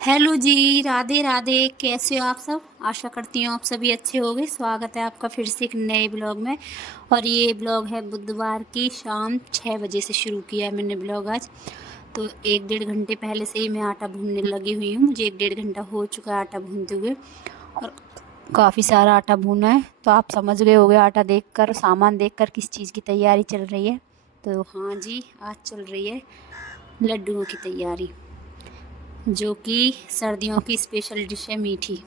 Hello जी, राधे राधे। कैसे हो आप सब? आशा करती हूँ आप सभी अच्छे होंगे। स्वागत है आपका फिर से एक नए ब्लॉग में। और ये ब्लॉग है बुधवार की शाम 6 बजे से शुरू किया है मैंने ब्लॉग आज। तो 1 डेढ़ घंटे पहले से ही मैं आटा भूनने लगी हुई हूँ। मुझे 1 डेढ़ घंटा हो चुका है आटा भूनते हुए, और काफ़ी सारा आटा भूना है। तो आप समझ गए होंगे आटा देखकर, सामान देखकर किस चीज़ की तैयारी चल रही है। तो हाँ जी, आज चल रही है लड्डुओं की तैयारी, जो कि सर्दियों की स्पेशल डिश है, मीठी।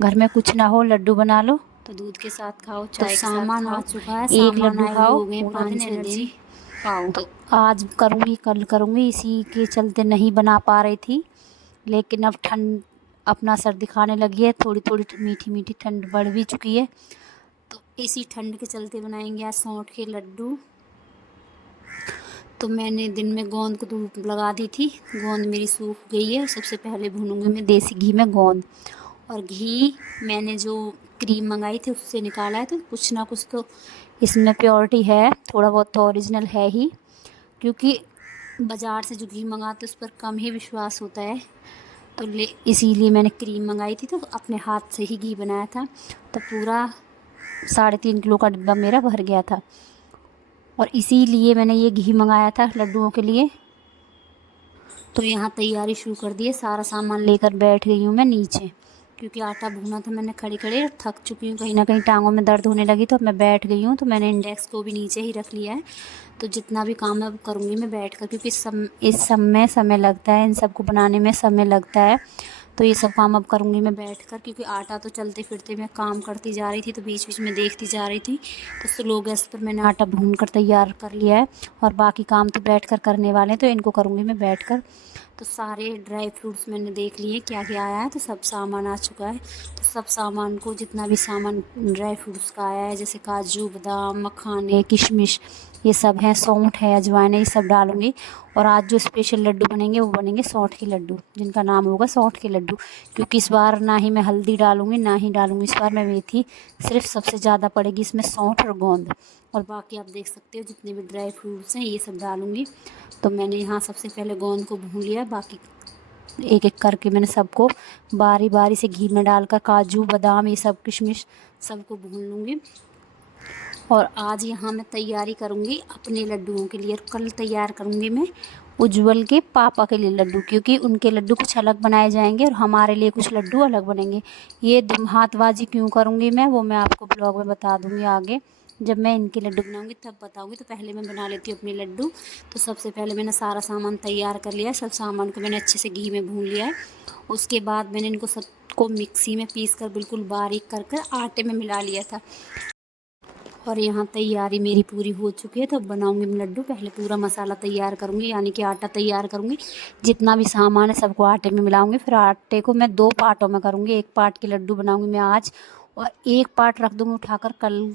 घर में कुछ ना हो, लड्डू बना लो तो दूध के साथ खाओ, चाय के साथ सामान खाओ। आ चुका है, एक सामान लड्डू आए हुए खाओ हो गए पूरा दिन 5-6 एनर्जी दिन। पाओ। तो आज करूँगी, कल करूँगी, इसी के चलते नहीं बना पा रही थी। लेकिन अब ठंड अपना सर दिखाने लगी है, थोड़ी थोड़ी मीठी मीठी ठंड बढ़ भी चुकी है। तो इसी ठंड के चलते बनाएंगे आज सौंठ के लड्डू। तो मैंने दिन में गोंद को धूप लगा दी थी, गोंद मेरी सूख गई है। सबसे पहले भूनूंगी मैं देसी घी में गोंद। और घी मैंने जो क्रीम मंगाई थी उससे निकाला है, तो कुछ ना कुछ तो इसमें प्योरिटी है, थोड़ा बहुत तो ओरिजिनल है ही, क्योंकि बाज़ार से जो घी मंगाते उस पर कम ही विश्वास होता है। तो इसीलिए मैंने क्रीम मंगाई थी तो अपने हाथ से ही घी बनाया था। तो पूरा 3.5 किलो का डिब्बा मेरा भर गया था, और इसीलिए मैंने ये घी मंगाया था लड्डुओं के लिए। तो यहाँ तैयारी शुरू कर दी है, सारा सामान लेकर बैठ गई हूँ मैं नीचे, क्योंकि आटा भूना था मैंने खड़े खड़े, थक चुकी हूँ, कहीं ना कहीं टांगों में दर्द होने लगी। तो अब मैं बैठ गई हूँ, तो मैंने इंडेक्स को भी नीचे ही रख लिया है। तो जितना भी काम है वो करूँगी मैं बैठ कर, क्योंकि इस सब में समय लगता है, इन सबको बनाने में समय लगता है। तो ये सब काम अब करूँगी मैं बैठ कर, क्योंकि आटा तो चलते फिरते मैं काम करती जा रही थी, तो बीच बीच में देखती जा रही थी। तो स्लो गैस पर मैंने आटा भून कर तैयार कर लिया है, और बाकी काम तो बैठ कर करने वाले हैं, तो इनको करूँगी मैं बैठ कर। तो सारे ड्राई फ्रूट्स मैंने देख लिए क्या क्या आया है, तो सब सामान आ चुका है। तो सब सामान को, जितना भी सामान ड्राई फ्रूट्स का आया है, जैसे काजू, बादाम, मखाने, किशमिश, ये सब है, सौंठ है, अजवाइन है, ये सब डालूंगी। और आज जो स्पेशल लड्डू बनेंगे वो बनेंगे सौंठ के लड्डू, जिनका नाम होगा सौंठ के लड्डू। क्योंकि इस बार ना ही मैं हल्दी डालूंगी, ना ही डालूंगी इस बार मैं मेथी, सिर्फ सबसे ज़्यादा पड़ेगी इसमें सौंठ और गोंद। और बाकी आप देख सकते हो जितने भी ड्राई फ्रूट्स हैं ये सब डालूंगी। तो मैंने यहाँ सबसे पहले गोंद को भून लिया, बाकी एक एक करके मैंने सबको बारी बारी से घी में डालकर, काजू बादाम ये सब किशमिश सबको भून लूँगी। और आज यहाँ मैं तैयारी करूँगी अपने लड्डुओं के लिए, और कल तैयार करूँगी मैं उज्जवल के पापा के लिए लड्डू, क्योंकि उनके लड्डू कुछ अलग बनाए जाएंगे और हमारे लिए कुछ लड्डू अलग बनेंगे। ये हाथबाजी क्यों करूँगी मैं, वो मैं आपको ब्लॉग में बता दूँगी आगे, जब मैं इनके लड्डू बनाऊँगी तब बताऊँगी। तो पहले मैं बना लेती हूँ अपने लड्डू। तो सबसे पहले मैंने सारा सामान तैयार कर लिया है, सब सामान को मैंने अच्छे से घी में भून लिया है। उसके बाद मैंने इनको सबको मिक्सी में पीस कर बिल्कुल बारीक कर कर आटे में मिला लिया था। और यहाँ तैयारी मेरी पूरी हो चुकी है, तो अब बनाऊँगी मैं लड्डू। पहले पूरा मसाला तैयार करूँगी, यानी कि आटा तैयार करूँगी, जितना भी सामान है सबको आटे में मिलाऊँगी। फिर आटे को मैं 2 पार्टों में करूँगी, एक पार्ट के लड्डू बनाऊँगी मैं आज, और एक पार्ट रख दूँगी उठाकर कल,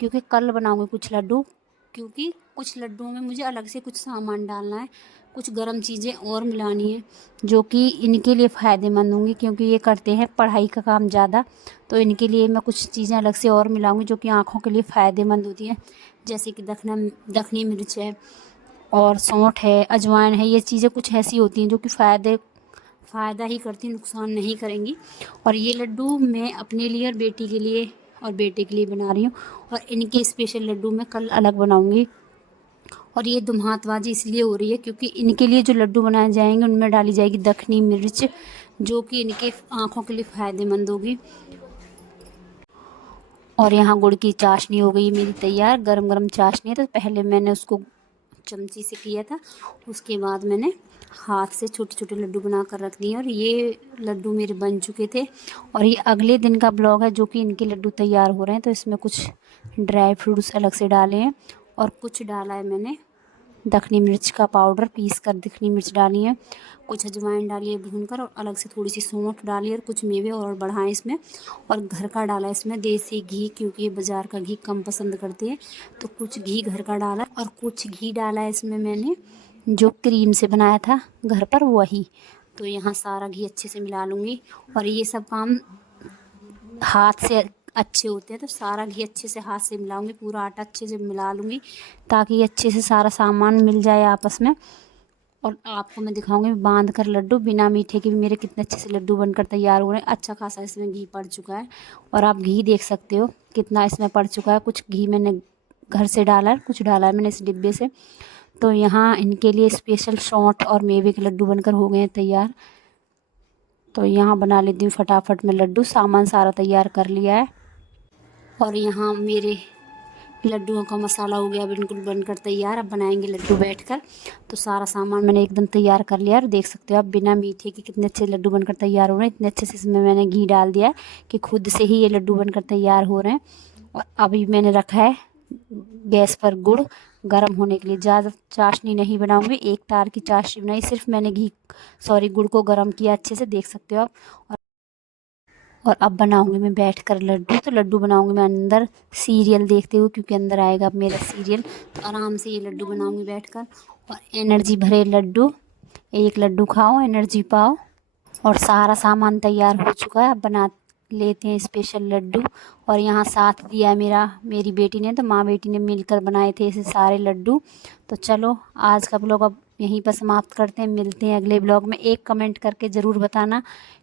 क्योंकि कल बनाऊँगी कुछ लड्डू। क्योंकि कुछ लड्डुओं में मुझे अलग से कुछ सामान डालना है, कुछ गर्म चीज़ें और मिलानी है, जो कि इनके लिए फ़ायदेमंद होंगी, क्योंकि ये करते हैं पढ़ाई का काम ज़्यादा। तो इनके लिए मैं कुछ चीज़ें अलग से और मिलाऊंगी, जो कि आँखों के लिए फ़ायदेमंद होती हैं, जैसे कि दखनी मिर्च है, और सौंठ है, अजवाइन है। ये चीज़ें कुछ ऐसी होती हैं जो कि फ़ायदा ही करती, नुकसान नहीं करेंगी। और ये लड्डू मैं अपने लिए और बेटी के लिए और बेटे के लिए बना रही हूँ, और इनके स्पेशल लड्डू मैं कल अलग बनाऊँगी। और ये दुम्हातबाजी इसलिए हो रही है क्योंकि इनके लिए जो लड्डू बनाए जाएंगे उनमें डाली जाएगी दखनी मिर्च, जो कि इनके आँखों के लिए फ़ायदेमंद होगी। और यहाँ गुड़ की चाशनी हो गई मेरी तैयार, गरम गरम चाशनी है। तो पहले मैंने उसको चमची से किया था, उसके बाद मैंने हाथ से छोटे छोटे लड्डू बना कर रख दिए, और ये लड्डू मेरे बन चुके थे। और ये अगले दिन का ब्लॉग है, जो कि इनके लड्डू तैयार हो रहे हैं। तो इसमें कुछ ड्राई फ्रूट्स अलग से डाले हैं, और कुछ डाला है मैंने दखनी मिर्च का पाउडर, पीस कर दखनी मिर्च डाली है, कुछ अजवाइन डाली है भूनकर, और अलग से थोड़ी सी सौंठ डाली, और कुछ मेवे और बढ़ाएं इसमें। और घर का डाला इसमें देसी घी, क्योंकि ये बाज़ार का घी कम पसंद करते हैं, तो कुछ घी घर का डाला। और कुछ घी डाला है इसमें मैंने जो क्रीम से बनाया था घर पर, वही। तो यहाँ सारा घी अच्छे से मिला लूँगी। और ये सब काम हाथ से अच्छे होते हैं, तो सारा घी अच्छे से हाथ से मिलाऊंगी, पूरा आटा अच्छे से मिला लूँगी, ताकि अच्छे से सारा सामान मिल जाए आपस में। और आपको मैं दिखाऊंगी बांध कर लड्डू बिना मीठे के भी मेरे कितने अच्छे से लड्डू बनकर तैयार हो रहे हैं। अच्छा खासा इसमें घी पड़ चुका है और आप घी देख सकते हो कितना इसमें पड़ चुका है। कुछ घी मैंने घर से डाला है, कुछ डाला है मैंने इस डिब्बे से। तो यहाँ इनके लिए स्पेशल सौंठ और मेवे के लड्डू बनकर हो गए हैं तैयार। तो यहाँ बना लेती हूँ फटाफट में लड्डू। सामान सारा तैयार कर लिया है और यहाँ मेरे लड्डुओं का मसाला हो गया बिल्कुल बनकर तैयार। अब बनाएंगे लड्डू बैठकर। तो सारा सामान मैंने एकदम तैयार कर लिया और देख सकते हो आप बिना मीठे के कितने अच्छे लड्डू बनकर तैयार हो रहे हैं। इतने अच्छे से इसमें मैंने घी डाल दिया है कि खुद से ही ये लड्डू बनकर तैयार हो रहे हैं। और अभी मैंने रखा है गैस पर गुड़ गर्म होने के लिए। ज़्यादा चाशनी नहीं बनाऊंगी, एक तार की चाशनी बनाई। सिर्फ मैंने गुड़ को गर्म किया अच्छे से, देख सकते हो आप। और अब बनाऊंगी मैं बैठकर लड्डू। तो लड्डू बनाऊंगी मैं अंदर सीरियल देखते हुए, क्योंकि अंदर आएगा अब मेरा सीरियल। तो आराम से ये लड्डू बनाऊंगी बैठकर। और एनर्जी भरे लड्डू, एक लड्डू खाओ एनर्जी पाओ। और सारा सामान तैयार हो चुका है, अब बना लेते हैं स्पेशल लड्डू। और यहाँ साथ दिया मेरी बेटी ने, तो माँ बेटी ने मिलकर बनाए थे ऐसे सारे लड्डू। तो चलो आज का ब्लॉग अब यहीं पर समाप्त करते हैं। मिलते हैं अगले ब्लॉग में। एक कमेंट करके ज़रूर बताना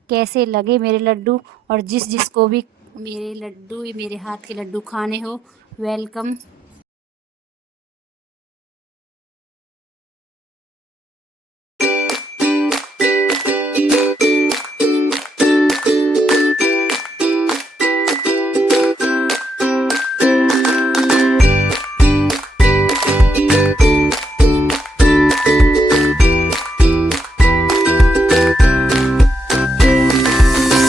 कैसे लगे मेरे लड्डू। और जिसको भी मेरे हाथ के लड्डू खाने हो, वेलकम।